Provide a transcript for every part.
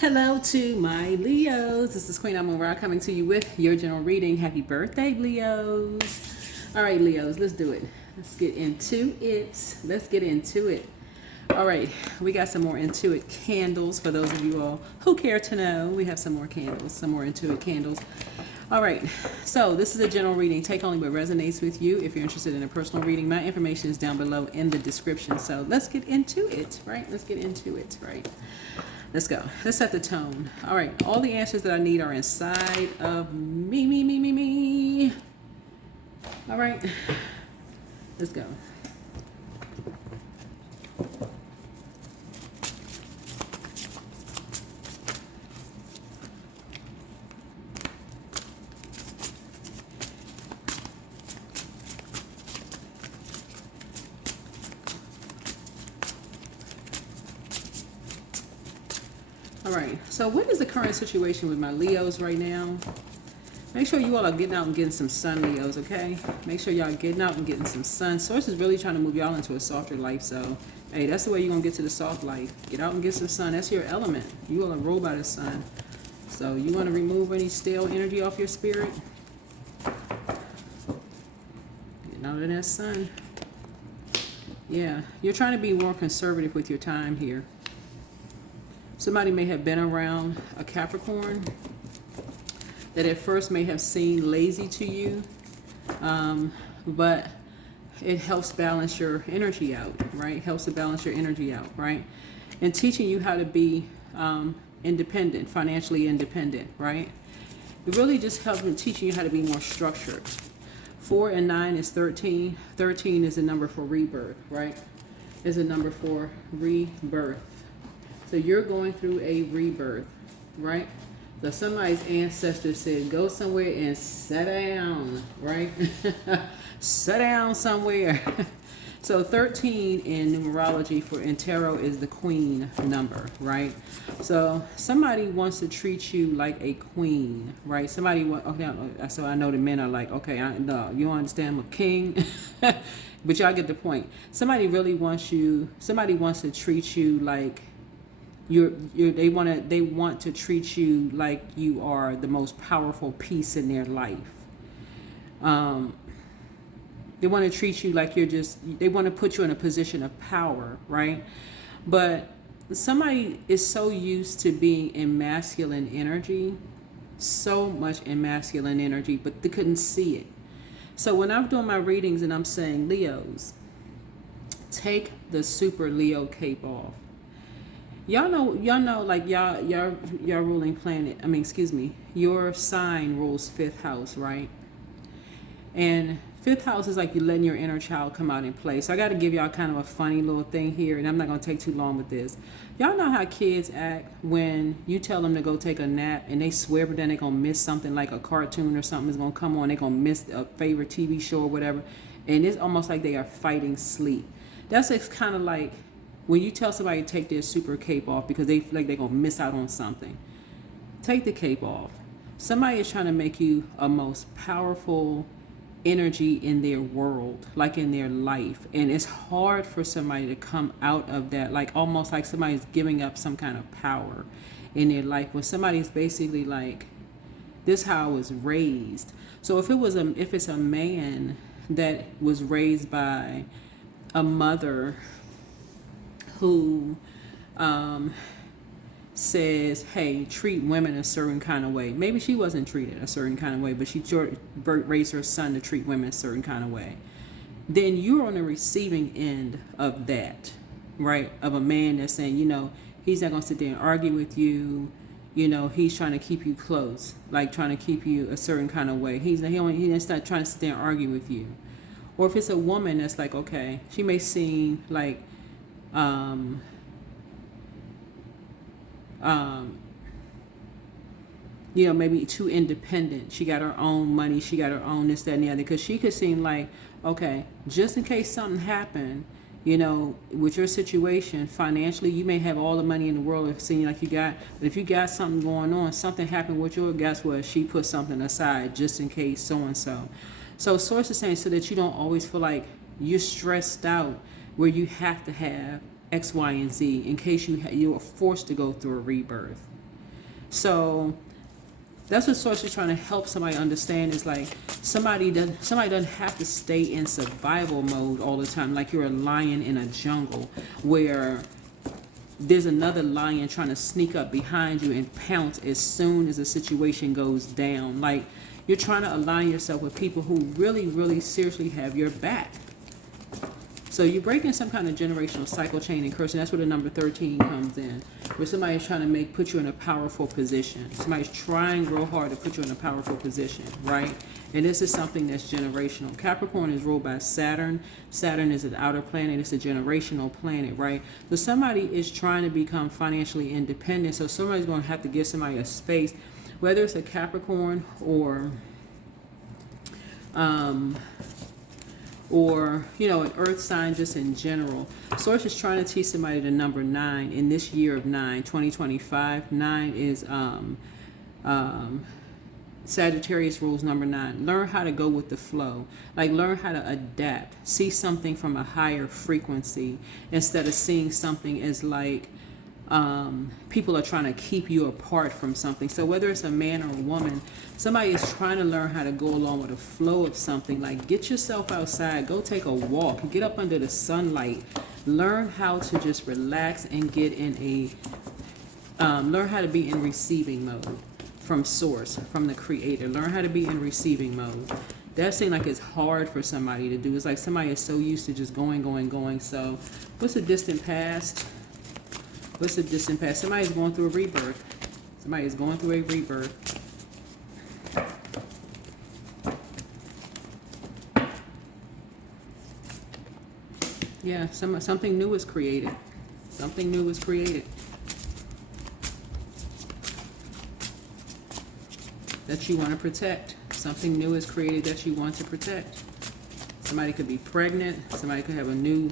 Hello to my Leos. This is Queen Amun Ra coming to you with your general reading. Happy birthday, Leos. All right, Leos, let's do it. Let's get into it. All right, we got some more Intuit candles for those of you all who care to know. We have some more candles, some more Intuit candles. All right, so this is a general reading. Take only what resonates with you. If you're interested in a personal reading, my information is down below in the description. So let's get into it, right? Let's go. Let's set the tone. All right, all the answers that I need are inside of me. All right, let's go. All right, so what is the current situation with my Leos right now? Make sure you all are getting out and getting some sun, Leos, okay? Make sure y'all getting out and getting some sun. Source is really trying to move y'all into a softer life, so, hey, that's the way you're going to get to the soft life. Get out and get some sun. That's your element. You all are ruled by the sun. So you want to remove any stale energy off your spirit? Getting out of that sun. Yeah, you're trying to be more conservative with your time here. Somebody may have been around a Capricorn that at first may have seemed lazy to you, but it helps balance your energy out, right? Helps to balance your energy out, right? And teaching you how to be independent, financially independent, right? It really just helps in teaching you how to be more structured. 4 and 9 is 13. 13 is a number for rebirth, right? Is a number for rebirth. So you're going through a rebirth, right? So somebody's ancestor said, go somewhere and sit down, right? Sit down somewhere. So 13 in numerology in tarot is the queen number, right? So somebody wants to treat you like a queen, right? Somebody wants, okay, so I know the men are like, okay, no, you don't understand, I'm a king. But y'all get the point. Somebody really wants you, somebody wants to treat you like, they want to treat you like you are the most powerful piece in their life. They want to treat you like they want to put you in a position of power, right? But somebody is so used to being in masculine energy, so much in masculine energy, but they couldn't see it. So when I'm doing my readings and I'm saying, Leos, take the super Leo cape off. Y'all know, like y'all ruling planet. Your sign rules 5th house, right? And 5th house is like you letting your inner child come out and play. So I got to give y'all kind of a funny little thing here, and I'm not gonna take too long with this. Y'all know how kids act when you tell them to go take a nap, and they swear, but then they're gonna miss something like a cartoon or something is gonna come on. They're gonna miss a favorite TV show or whatever, and it's almost like they are fighting sleep. That's kind of like when you tell somebody to take their super cape off because they feel like they're going to miss out on something. Take the cape off. Somebody is trying to make you a most powerful energy in their world, like in their life. And it's hard for somebody to come out of that, like almost like somebody's giving up some kind of power in their life. When somebody's basically like, this is how I was raised. So if it's a man that was raised by a mother who says, hey, treat women a certain kind of way. Maybe she wasn't treated a certain kind of way, but she raised her son to treat women a certain kind of way. Then you're on the receiving end of that, right? Of a man that's saying, he's not going to sit there and argue with you. He's trying to keep you close, like trying to keep you a certain kind of way. He's not trying to sit there and argue with you. Or if it's a woman that's like, okay, she may seem like, maybe too independent. She got her own money. She got her own this, that, and the other. Because she could seem like, okay, just in case something happened, with your situation financially, you may have all the money in the world, it seems like you got, but if you got something going on, something happened with your, guess what? She put something aside just in case so-and-so. So source is saying so that you don't always feel like you're stressed out where you have to have X, Y, and Z in case you are forced to go through a rebirth. So that's what Source is trying to help somebody understand, is like somebody doesn't have to stay in survival mode all the time, like you're a lion in a jungle where there's another lion trying to sneak up behind you and pounce as soon as the situation goes down. Like, you're trying to align yourself with people who really, really seriously have your back. So you're breaking some kind of generational cycle, chain, and curse, and that's where the number 13 comes in, where somebody's trying to put you in a powerful position. Somebody's trying real hard to put you in a powerful position, right? And this is something that's generational. Capricorn is ruled by Saturn. Saturn is an outer planet. It's a generational planet, right? So somebody is trying to become financially independent. So somebody's going to have to give somebody a space, whether it's a Capricorn or an earth sign just in general. Source is trying to teach somebody the number 9 in this year of 9, 2025. 9 is Sagittarius rules number 9. Learn how to go with the flow. Like, learn how to adapt. See something from a higher frequency instead of seeing something as like people are trying to keep you apart from something. So whether it's a man or a woman, somebody is trying to learn how to go along with the flow of something. Like, get yourself outside, go take a walk, get up under the sunlight, learn how to just relax and get in learn how to be in receiving mode from source, from the creator. Learn how to be in receiving mode. That seems like it's hard for somebody to do. It's like somebody is so used to just going. So what's the distant past? What's the distant past? Somebody's going through a rebirth. Somebody is going through a rebirth. Yeah, something new is created. Something new is created. That you want to protect. Something new is created that you want to protect. Somebody could be pregnant. Somebody could have a new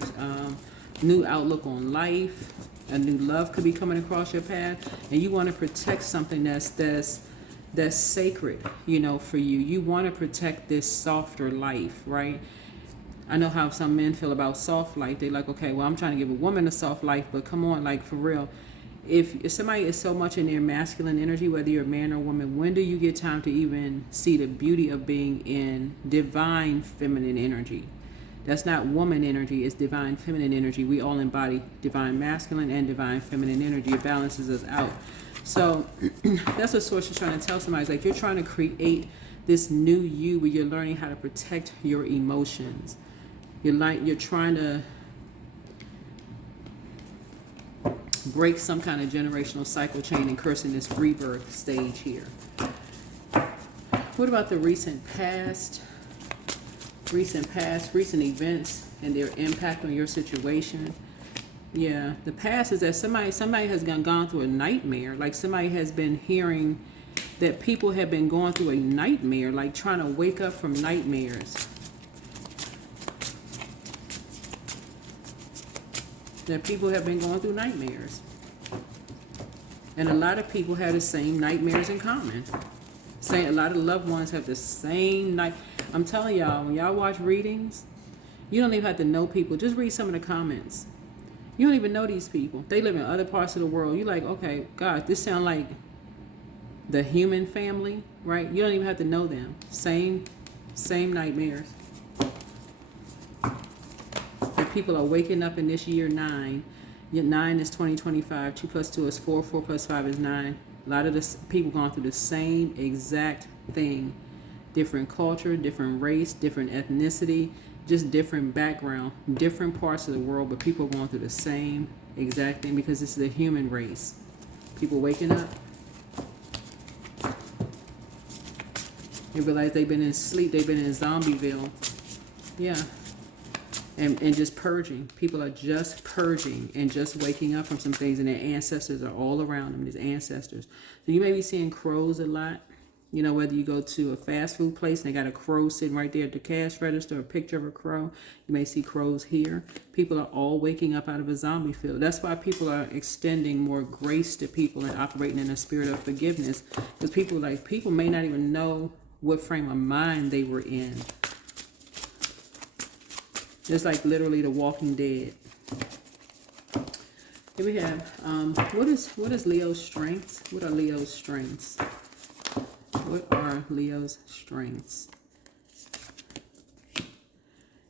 outlook on life. A new love could be coming across your path, and you want to protect something that's sacred, for you. You want to protect this softer life, right? I know how some men feel about soft life. They're like, okay, well, I'm trying to give a woman a soft life, but come on, like, for real. If somebody is so much in their masculine energy, whether you're a man or a woman, when do you get time to even see the beauty of being in divine feminine energy? That's not woman energy, it's divine feminine energy. We all embody divine masculine and divine feminine energy. It balances us out. So that's what Source is trying to tell somebody. It's like, you're trying to create this new you where you're learning how to protect your emotions. You're trying to break some kind of generational cycle, chain, and curse in this rebirth stage here. What about the recent past, recent events and their impact on your situation? Yeah, the past is that somebody has gone through a nightmare. Like, somebody has been hearing that people have been going through a nightmare, like trying to wake up from nightmares. That people have been going through nightmares. And a lot of people have the same nightmares in common. A lot of loved ones have the same night. I'm telling y'all, when y'all watch readings, you don't even have to know people. Just read some of the comments. You don't even know these people. They live in other parts of the world. You're like, okay, God, this sounds like the human family, right? You don't even have to know them. Same nightmares. And people are waking up in this year 9. 9 is 2025. 2 plus 2 is 4. 4 plus 5 is 9. A lot of the people going through the same exact thing. Different culture, different race, different ethnicity, just different background, different parts of the world, but people are going through the same exact thing because this is the human race. People waking up. They realize they've been in sleep, they've been in Zombieville. Yeah. And just purging. People are just purging and just waking up from some things, and their ancestors are all around them, these ancestors. So you may be seeing crows a lot. Whether you go to a fast food place and they got a crow sitting right there at the cash register, a picture of a crow, you may see crows here. People are all waking up out of a zombie field. That's why people are extending more grace to people and operating in a spirit of forgiveness. Because people may not even know what frame of mind they were in. It's like literally The Walking Dead. Here we have, what is Leo's strengths? What are Leo's strengths? What are Leo's strengths?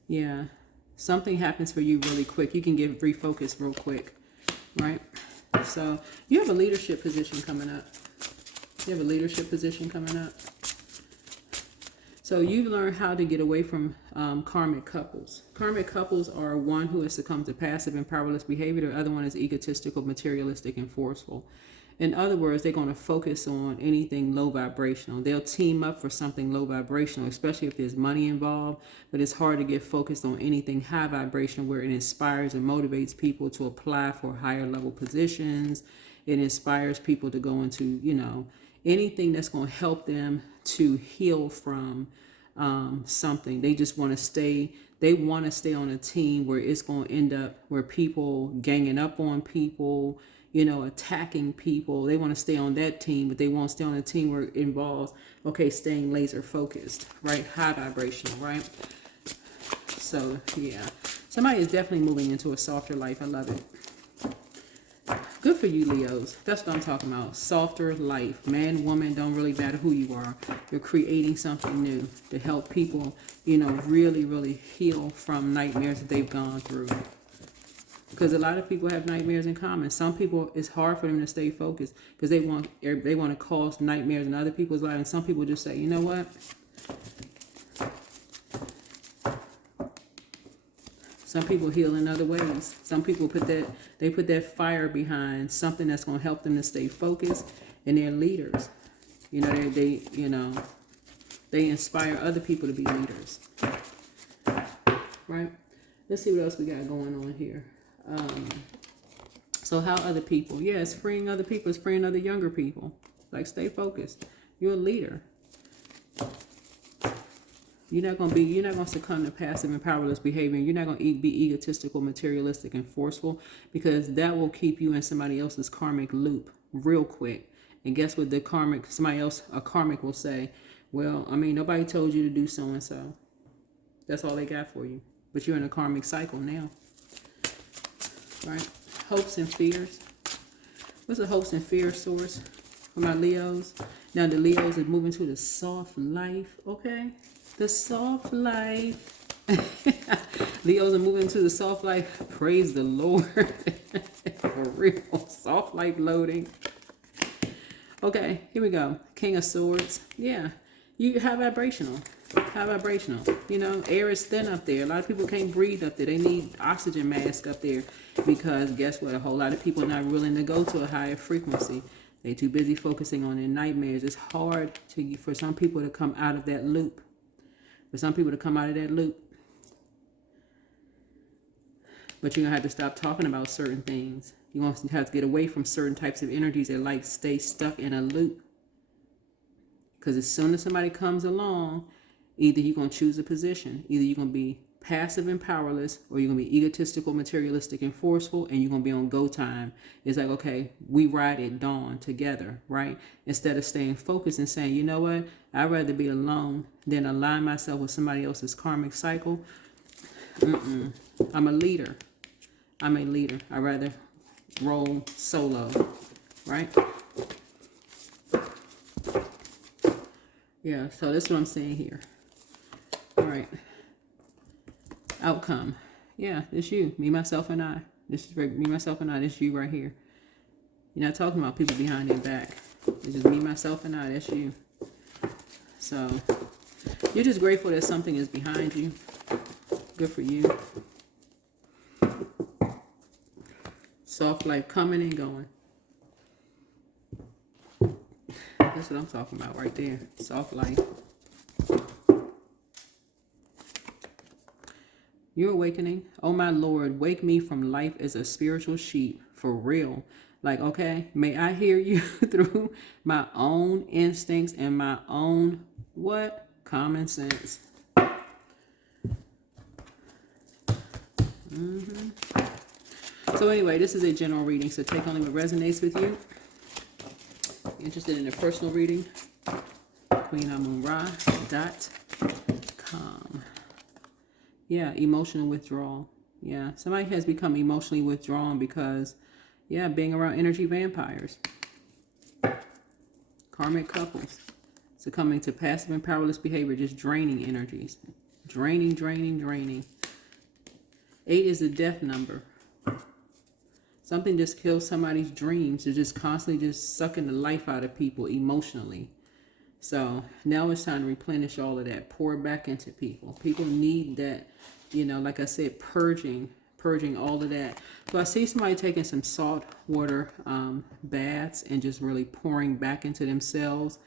Yeah, something happens for you really quick. You can get refocused real quick, right? So you have a leadership position coming up. You have a leadership position coming up. So you've learned how to get away from karmic couples. Karmic couples are one who has succumbed to passive and powerless behavior. The other one is egotistical, materialistic, and forceful. In other words, they're going to focus on anything low vibrational. They'll team up for something low vibrational, especially if there's money involved. But it's hard to get focused on anything high vibrational where it inspires and motivates people to apply for higher level positions. It inspires people to go into, you know, anything that's going to help them to heal from something. They just want to stay. They want to stay on a team where it's going to end up where people ganging up on people, you know, attacking people. They want to stay on that team, but they won't stay on a team where it involves, okay, staying laser focused, right? High vibrational, right? So, yeah. Somebody is definitely moving into a softer life. I love it. Good for you, Leos. That's what I'm talking about. Softer life. Man, woman, don't really matter who you are. You're creating something new to help people, you know, really, really heal from nightmares that they've gone through. Because a lot of people have nightmares in common. Some people, it's hard for them to stay focused because they want to cause nightmares in other people's lives. And some people just say, you know what? Some people heal in other ways. Some people put that fire behind something that's going to help them to stay focused, and they're leaders. You know, they inspire other people to be leaders. Right? Let's see what else we got going on here. So how other people? Yeah, it's freeing other people. It's freeing other younger people. Like, stay focused. You're a leader. You're not going to succumb to passive and powerless behavior. You're not going to be egotistical, materialistic, and forceful, because that will keep you in somebody else's karmic loop real quick. And guess what? A karmic will say, well, I mean, nobody told you to do so and so. That's all they got for you. But you're in a karmic cycle now. Right? Hopes and fears. What's the hopes and fears source for my Leos? Now the Leos is moving to the soft life. Okay? The soft life. Leos are moving to the soft life. Praise the Lord. For real. Soft life loading. Okay, here we go. King of Swords. Yeah. You high vibrational. High vibrational. You know, air is thin up there. A lot of people can't breathe up there. They need oxygen mask up there because guess what? A whole lot of people are not willing to go to a higher frequency. They're too busy focusing on their nightmares. It's hard for some people to come out of that loop. But you're going to have to stop talking about certain things. You're going to have to get away from certain types of energies that like stay stuck in a loop. Because as soon as somebody comes along, either you're going to choose a position. Either you're going to be passive and powerless, or you're going to be egotistical, materialistic, and forceful, and you're going to be on go time. It's like, okay, we ride at dawn together, right? Instead of staying focused and saying, you know what, I'd rather be alone than align myself with somebody else's karmic cycle. I'm a leader. I'd rather roll solo, right? Yeah, so that's what I'm saying here. All right. Outcome. Yeah, it's you. Me, myself, and I. This is me, myself, and I. This is you right here. You're not talking about people behind your back. It's just me, myself, and I. That's you. So, you're just grateful that something is behind you. Good for you. Soft life coming and going. That's what I'm talking about right there. Soft life. You're awakening. Oh my Lord, wake me from life as a spiritual sheep. For real. Like, okay, may I hear you through my own instincts and my own, what? Common sense. So anyway, this is a general reading, so take only what resonates with you. Interested in a personal reading? QueenAmunRa.com. Yeah, emotional withdrawal. Yeah, somebody has become emotionally withdrawn because, Yeah, being around energy vampires. Karmic couples. Succumbing to passive and powerless behavior, just draining energies. Draining, draining, draining. 8 is the death number. Something just kills somebody's dreams. They're just constantly just sucking the life out of people emotionally. So now it's time to replenish all of that. Pour it back into people. People need that, you know, like I said, purging all of that. So I see somebody taking some salt water baths and just really pouring back into themselves.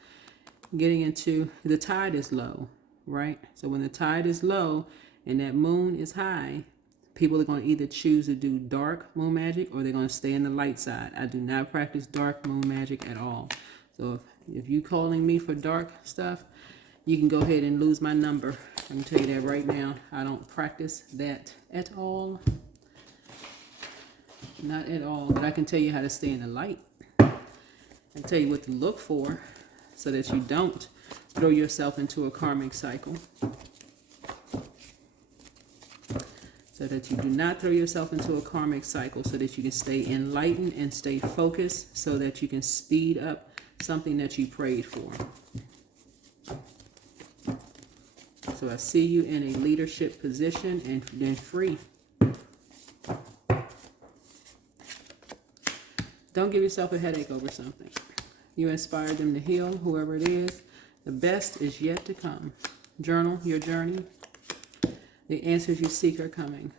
Getting into, the tide is low, right? So when the tide is low and that moon is high, people are going to either choose to do dark moon magic or they're going to stay in the light side. I do not practice dark moon magic at all. So if you calling me for dark stuff, you can go ahead and lose my number. I can tell you that right now. I don't practice that at all. Not at all. But I can tell you how to stay in the light. I can tell you what to look for so that you don't throw yourself into a karmic cycle. So that you do not throw yourself into a karmic cycle, so that you can stay enlightened and stay focused, so that you can speed up something that you prayed for. So I see you in a leadership position and then free. Don't give yourself a headache over something. You inspired them to heal, whoever it is. The best is yet to come. Journal your journey. The answers you seek are coming.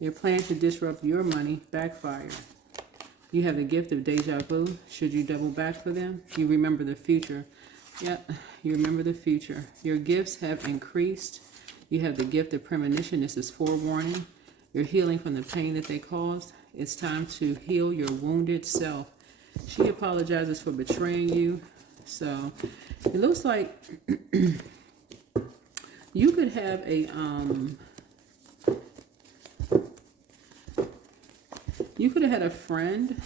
Your plan to disrupt your money backfired. You have the gift of deja vu. Should you double back for them? You remember the future. Yep, you remember the future. Your gifts have increased. You have the gift of premonition. This is forewarning. You're healing from the pain that they caused. It's time to heal your wounded self. She apologizes for betraying you. So it looks like you could have a you could have had a friend.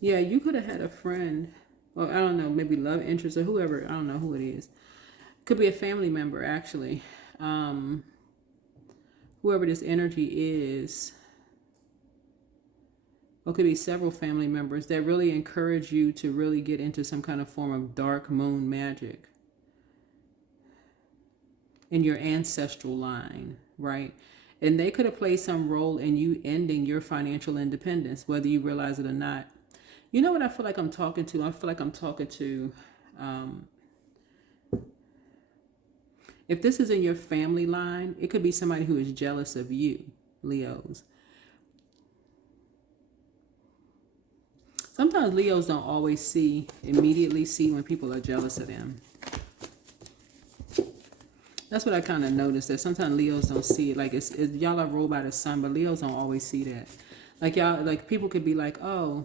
Yeah, you could have had a friend, or I don't know, maybe love interest or whoever. I don't know who it is. Could be a family member, actually. Whoever this energy is, or could be several family members that really encourage you to really get into some kind of form of dark moon magic in your ancestral line, right? And they could have played some role in you ending your financial independence, whether you realize it or not. You know what I feel like I'm talking to? I feel like I'm talking to, if this is in your family line, it could be somebody who is jealous of you, Leos. Sometimes Leos don't always immediately see when people are jealous of them. That's what I kind of noticed, that sometimes Leos don't see it. Like y'all are ruled by the sun, but Leos don't always see that. Like y'all, like people could be like, oh,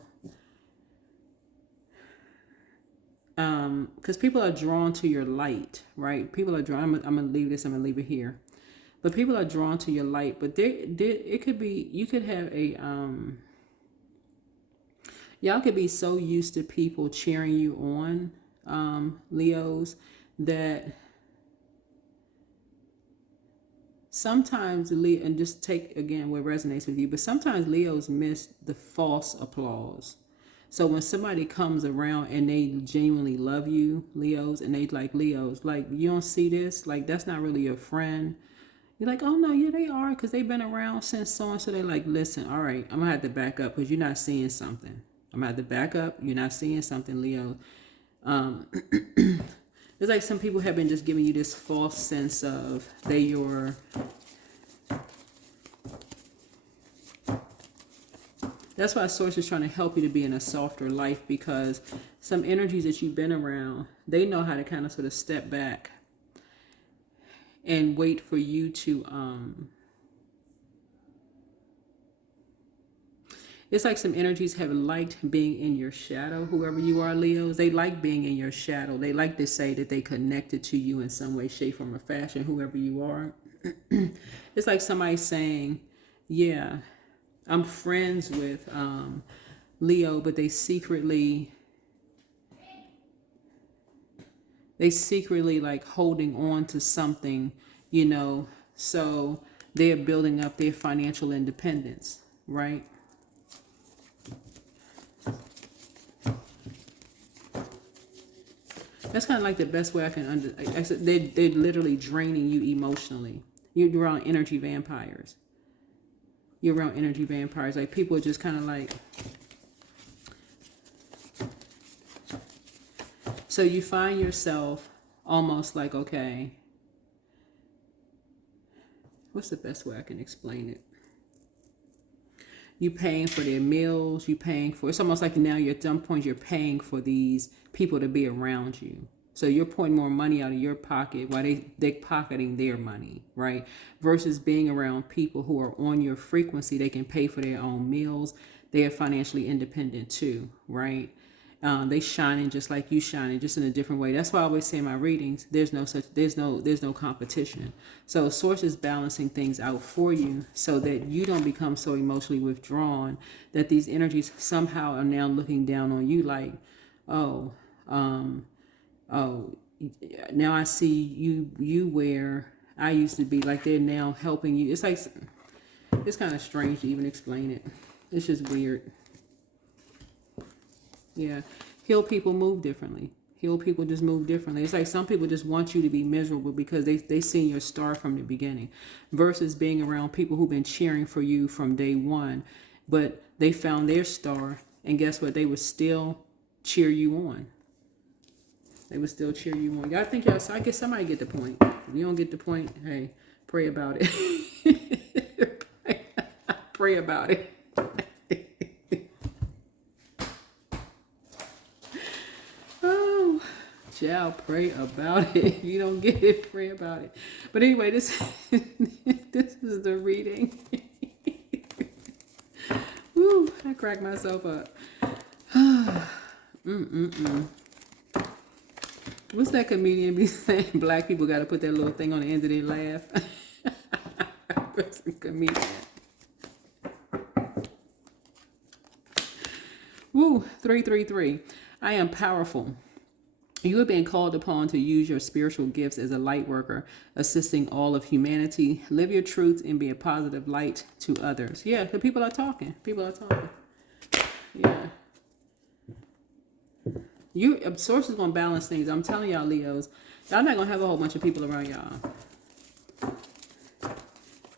because people are drawn to your light, right? People are drawn. I'm gonna leave this. I'm gonna leave it here. But people are drawn to your light. But it could be, you could have a y'all could be so used to people cheering you on, Leos, that sometimes and just take again what resonates with you, but sometimes Leos miss the false applause. So when somebody comes around and they genuinely love you, Leos, and they like, Leos, like, you don't see this, like, that's not really your friend. You're like, oh no, yeah, they are, because they've been around since so and so. They're like, listen, all right, I'm gonna have to back up because you're not seeing something. I'm gonna have to back up. You're not seeing something, Leo. It's like some people have been just giving you this false sense of That's why Source is trying to help you to be in a softer life, because some energies that you've been around, they know how to kind of sort of step back and wait for you to it's like some energies have liked being in your shadow. Whoever you are, Leos, they like being in your shadow. They like to say that they connected to you in some way, shape, form, or fashion, whoever you are. It's like somebody saying, yeah, I'm friends with Leo, but they secretly like holding on to something, you know, so they're building up their financial independence, right? That's kind of like the best way I can they're literally draining you emotionally. You're around energy vampires. You're around energy vampires. Like, people are just kind of like... So you find yourself almost like, okay, what's the best way I can explain it? You paying for their meals, you paying for, it's almost like now you're at some point you're paying for these people to be around you. So you're putting more money out of your pocket while they're pocketing their money, right? Versus being around people who are on your frequency. They can pay for their own meals. They are financially independent too, right? They shining just like you shining, just in a different way. That's why I always say in my readings, there's no competition. So source is balancing things out for you so that you don't become so emotionally withdrawn that these energies somehow are now looking down on you like, oh, now I see you where I used to be. Like, they're now helping you. It's like, it's kind of strange to even explain it. It's just weird. Yeah. Heal people move differently. Heal people just move differently. It's like some people just want you to be miserable because they seen your star from the beginning, versus being around people who've been cheering for you from day one, but they found their star, and guess what? They would still cheer you on. They would still cheer you on. I guess somebody get the point. If you don't get the point, hey, pray about it. Pray about it. Child, pray about it. You don't get it, pray about it. But anyway, this is the reading. Woo, I cracked myself up. What's that comedian be saying? Black people got to put that little thing on the end of their laugh. What's a comedian? Woo, 333. I am powerful. You are being called upon to use your spiritual gifts as a light worker, assisting all of humanity. Live your truth and be a positive light to others. Yeah, the people are talking. People are talking. Yeah. Source is going to balance things. I'm telling y'all, Leos, y'all not going to have a whole bunch of people around y'all.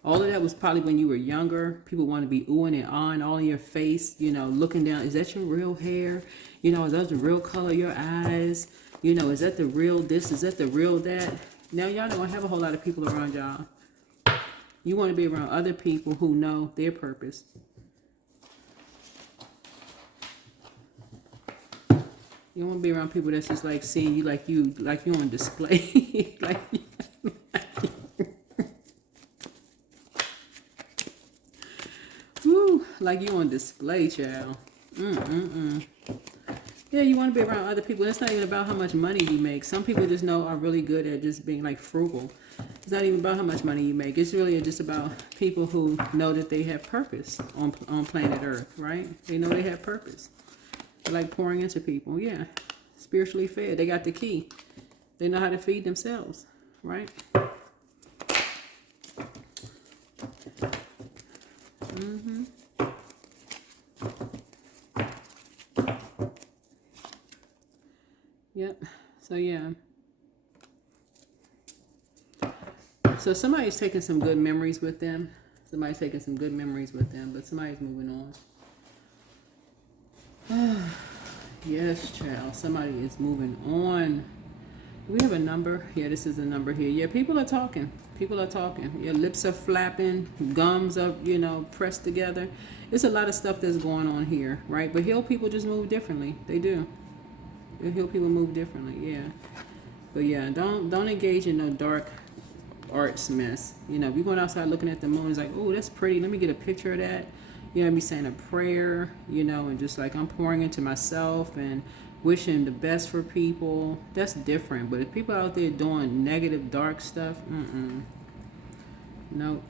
All of that was probably when you were younger. People want to be oohing and ahhing all in your face, looking down. Is that your real hair? Is that the real color of your eyes? Is that the real this? Is that the real that? Now y'all don't have a whole lot of people around y'all. You want to be around other people who know their purpose. You want to be around people that's just like seeing you like you on display. Woo, like you on display, child. Yeah, you want to be around other people. It's not even about how much money you make. Some people just are really good at just being like frugal. It's not even about how much money you make. It's really just about people who know that they have purpose on planet Earth, right? They know they have purpose. They like pouring into people. Yeah, spiritually fed. They got the key. They know how to feed themselves, right? Yep. So yeah. So somebody's taking some good memories with them. Somebody's taking some good memories with them, but somebody's moving on. Yes, child. Somebody is moving on. Do we have a number? Yeah, this is a number here. Yeah, people are talking. People are talking. Your lips are flapping. Gums are, pressed together. It's a lot of stuff that's going on here, right? But heal people just move differently. They do. Heal people move differently, yeah. But yeah, don't engage in no dark arts mess. If you're going outside looking at the moon, it's like, oh, that's pretty. Let me get a picture of that. Be saying a prayer, and just like I'm pouring into myself and wishing the best for people. That's different. But if people out there doing negative, dark stuff, nope.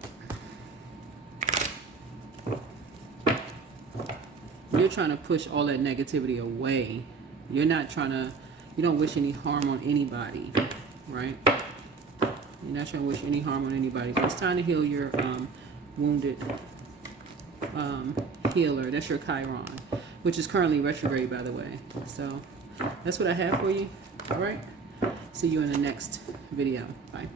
You're trying to push all that negativity away. You're not you don't wish any harm on anybody, right? You're not trying to wish any harm on anybody. But it's time to heal your wounded healer. That's your Chiron, which is currently retrograde, by the way. So that's what I have for you. All right. See you in the next video. Bye.